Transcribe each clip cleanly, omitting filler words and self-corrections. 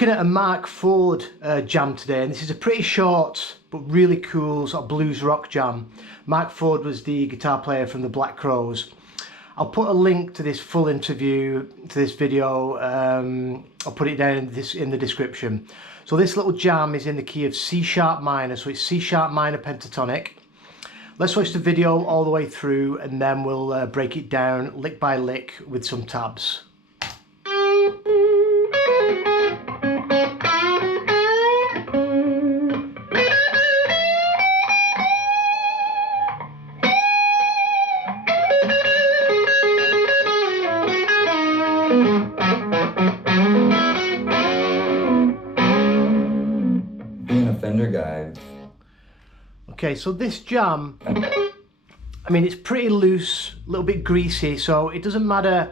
looking at a Marcford jam today, and this is a pretty short but really cool sort of blues rock jam. Marcford was the guitar player from the Blackcrowes. I'll put a link to this full interview, to this video. I'll put it down in the description. So this little jam is in the key of C sharp minor, so it's C sharp minor pentatonic. Let's watch the video all the way through, and then we'll break it down lick by lick with some tabs. Being a Fender guy. Okay, so this jam, I mean, it's pretty loose, a little bit greasy, so it doesn't matter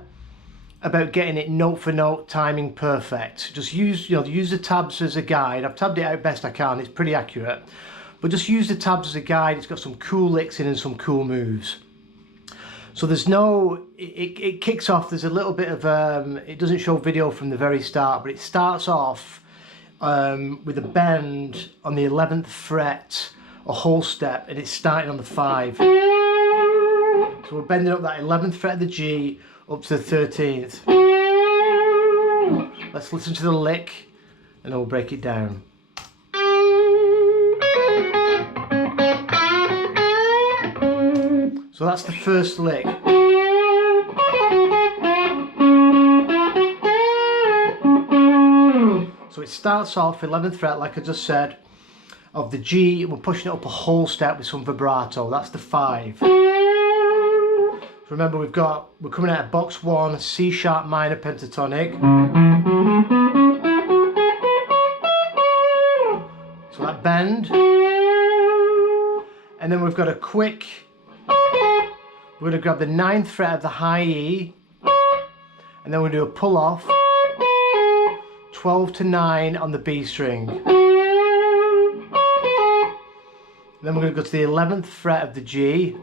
about getting it note for note timing perfect. Just use, use the tabs as a guide. I've tabbed it out best I can, it's pretty accurate. But just use the tabs as a guide. It's got some cool licks in and some cool moves. So there's no, it kicks off, there's a little bit of, it doesn't show video from the very start, but it starts off with a bend on the 11th fret, a whole step, and it's starting on the 5. So we're bending up that 11th fret of the G up to the 13th. Let's listen to the lick and then we'll break it down. So that's the first lick. So it starts off 11th fret, like I just said, of the G, and we're pushing it up a whole step with some vibrato. That's the 5. So remember, we're coming out of box 1, C sharp minor pentatonic. So that bend, and then we've got a quick. We're going to grab the 9th fret of the high E, and then we'll do a pull off, 12 to 9 on the B string. Then we're going to go to the 11th fret of the G,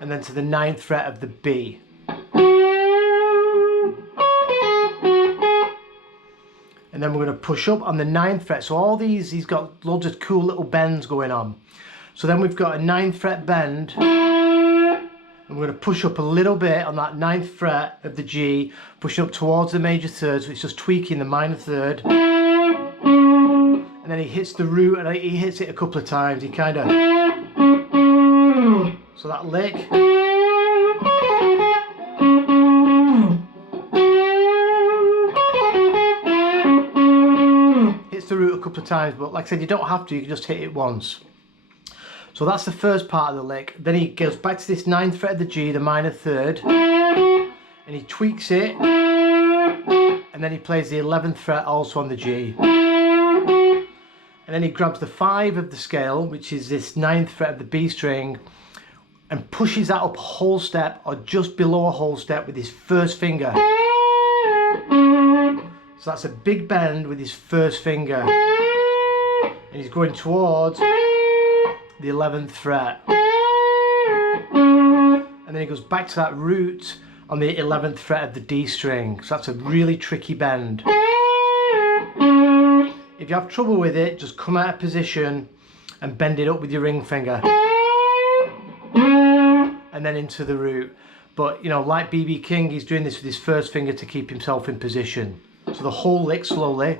and then to the 9th fret of the B. And then we're going to push up on the 9th fret. So all he's got loads of cool little bends going on. So then we've got a 9th fret bend, and we're going to push up a little bit on that 9th fret of the G, pushing up towards the major third, so it's just tweaking the minor third. And then he hits the root, and he hits it a couple of times. He kind of, so that lick. Hits the root a couple of times, but like I said, you don't have to, you can just hit it once. So that's the first part of the lick. Then he goes back to this 9th fret of the G, the minor third, and he tweaks it, and then he plays the 11th fret also on the G. And then he grabs the 5 of the scale, which is this 9th fret of the B string, and pushes that up a whole step, or just below a whole step, with his first finger. So that's a big bend with his first finger. And he's going towards the 11th fret, and then he goes back to that root on the 11th fret of the D string. So that's a really tricky bend. If you have trouble with it, just come out of position and bend it up with your ring finger, and then into the root. But like BB King, he's doing this with his first finger to keep himself in position. So the whole lick slowly.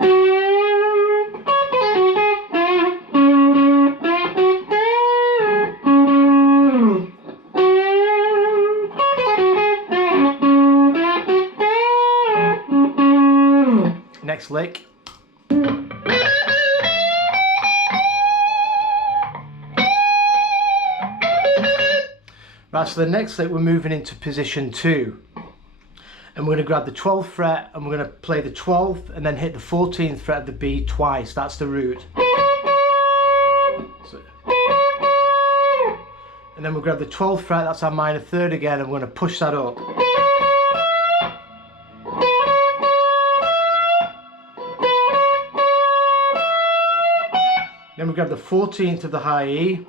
Next lick. Right, so the next lick we're moving into position 2. And we're going to grab the 12th fret, and we're going to play the 12th and then hit the 14th fret of the B twice. That's the root. So, and then we'll grab the 12th fret, that's our minor third again, and we're going to push that up. Then we grab the 14th of the high E,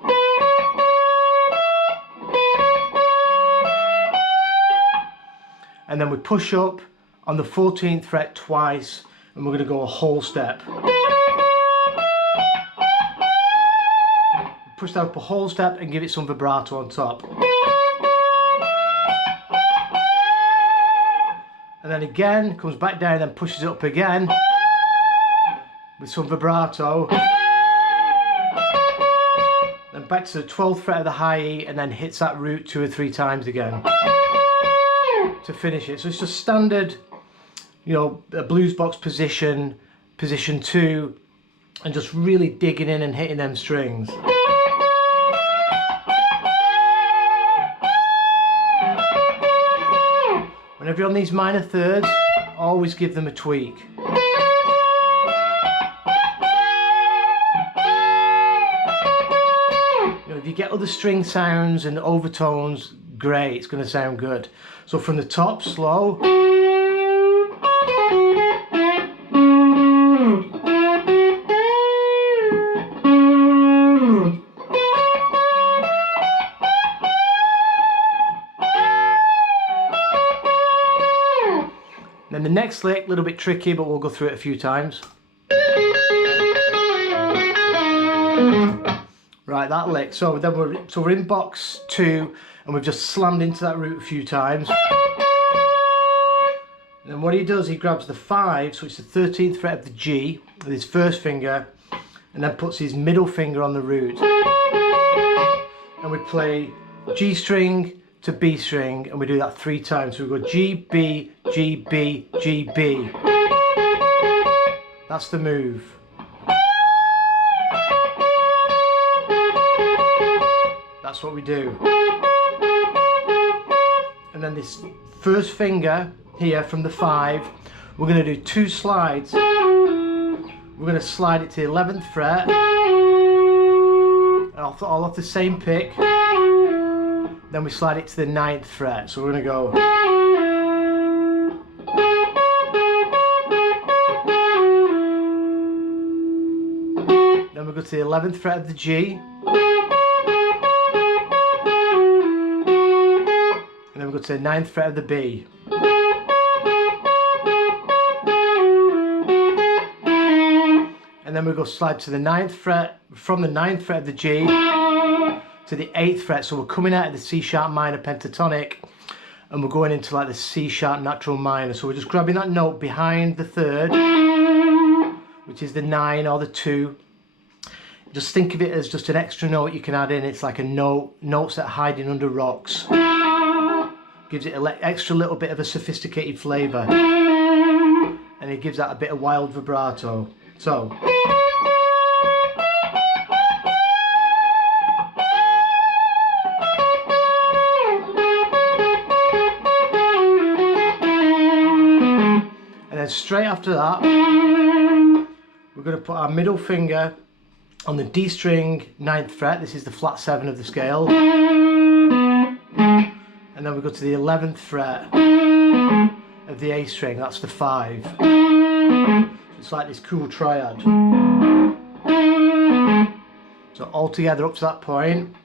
and then we push up on the 14th fret twice, and we're going to go a whole step. Push that up a whole step and give it some vibrato on top. And then again, comes back down and then pushes it up again with some vibrato. Then back to the 12th fret of the high E and then hits that root 2 or 3 times again to finish it. So it's just standard, you know, a blues box position, position 2, and just really digging in and hitting them strings. Whenever you're on these minor thirds, always give them a tweak. You know, if you get other string sounds and overtones, great, it's going to sound good. So from the top, slow. Then the next lick, a little bit tricky, but we'll go through it a few times. Right, that lick. So then we're in box 2, and we've just slammed into that root a few times. And then what he does, he grabs the 5, so it's the 13th fret of the G with his first finger, and then puts his middle finger on the root. And we play G string to B string, and we do that 3 times. So we go G, B, G, B, G, B. That's the move. That's what we do. And then this first finger here from the 5, we're going to do 2 slides. We're going to slide it to the 11th fret, and all off the same pick. Then we slide it to the 9th fret. So we're going to go. Then we go to the 11th fret of the G. And then we go to the 9th fret of the B. And then we go slide to the 9th fret, from the 9th fret of the G to the 8th fret. So we're coming out of the C sharp minor pentatonic and we're going into like the C sharp natural minor. So we're just grabbing that note behind the 3rd, which is the 9 or the 2. Just think of it as just an extra note you can add in. It's like a notes that are hiding under rocks. Gives it an extra little bit of a sophisticated flavour, and it gives that a bit of wild vibrato. So and then straight after that we're going to put our middle finger on the D string 9th fret. This is the flat 7 of the scale. And then we go to the 11th fret of the A string, that's the 5. So it's like this cool triad. So all together up to that point.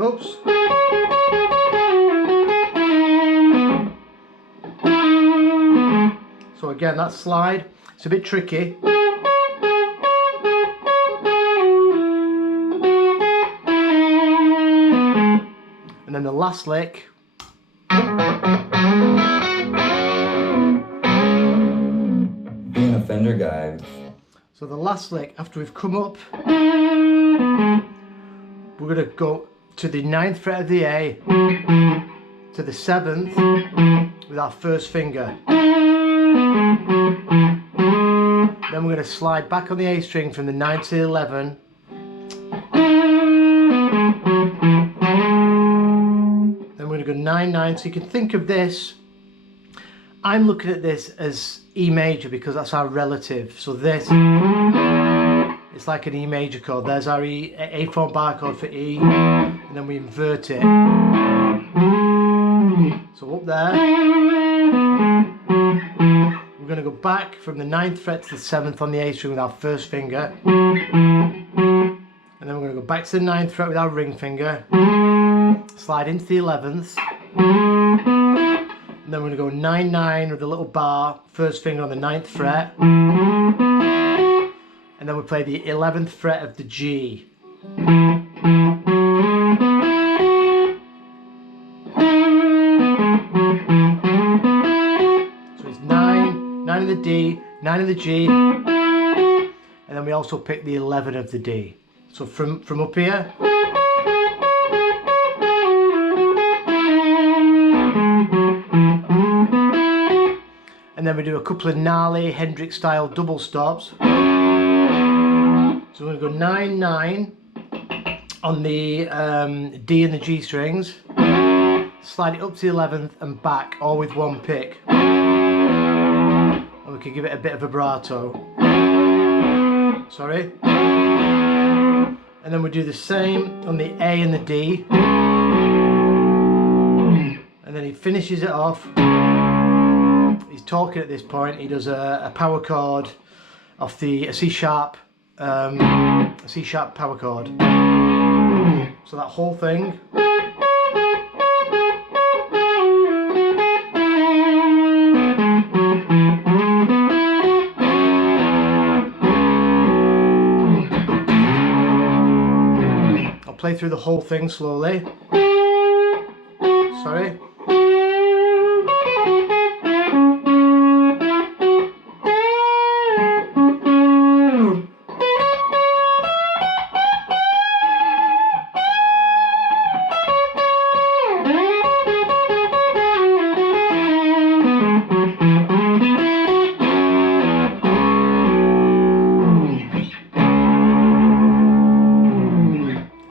Oops. So again, that slide, it's a bit tricky. And then the last lick. Being a Fender guy. So the last lick, after we've come up, we're going to go to the 9th fret of the A, to the 7th with our first finger. Then we're going to slide back on the A string from the 9 to the 11. Then we're going to go 9, 9. So you can think of this, I'm looking at this as E major because that's our relative. So this, it's like an E major chord. There's our A4 bar chord for E, and then we invert it. So up there, we're going back from the 9th fret to the 7th on the A string with our first finger. And then we're going to go back to the 9th fret with our ring finger. Slide into the 11th. And then we're going to go 9, 9 with a little bar, first finger on the 9th fret. And then we play the 11th fret of the G. So it's 9, 9 of the D, 9 of the G, and then we also pick the 11 of the D. So from up here, and then we do a couple of gnarly Hendrix style double stops. So we're going to go 9, 9 on the D and the G strings, slide it up to the 11th and back, all with one pick. And we can give it a bit of vibrato. Sorry. And then we do the same on the A and the D. And then he finishes it off. He's talking at this point. He does a power chord off a C sharp power chord. So that whole thing. I'll play through the whole thing slowly. Sorry.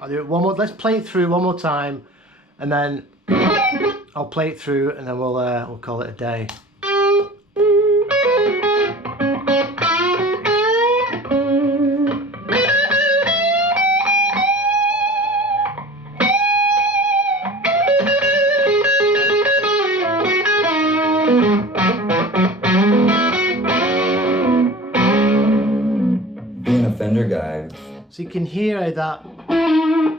Do it one more. Let's play it through one more time, and then I'll play it through, and then we'll call it a day. Being a Fender guy. So you can hear that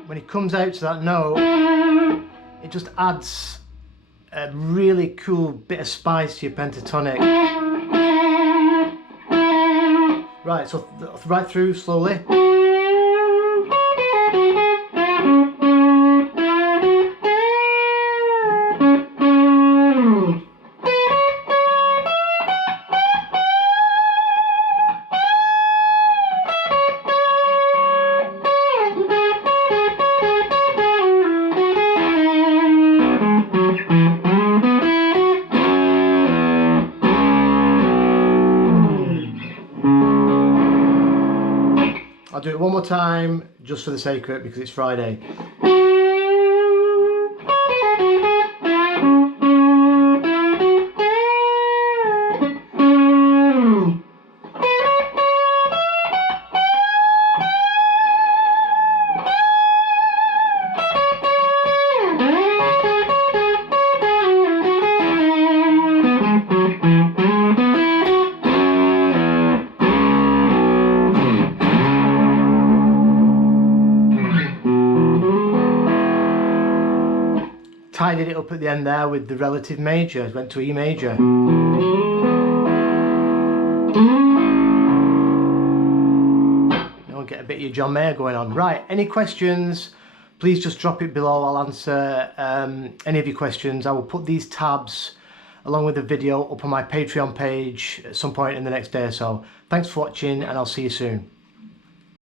when it comes out to that note, it just adds a really cool bit of spice to your pentatonic. Right, so right through slowly. I'll do it one more time just for the sake of it because it's Friday. Tidied it up at the end there with the relative major, went to E major. Now get a bit of your John Mayer going on. Right, any questions, please just drop it below. I'll answer any of your questions. I will put these tabs along with the video up on my Patreon page at some point in the next day or so. Thanks for watching, and I'll see you soon.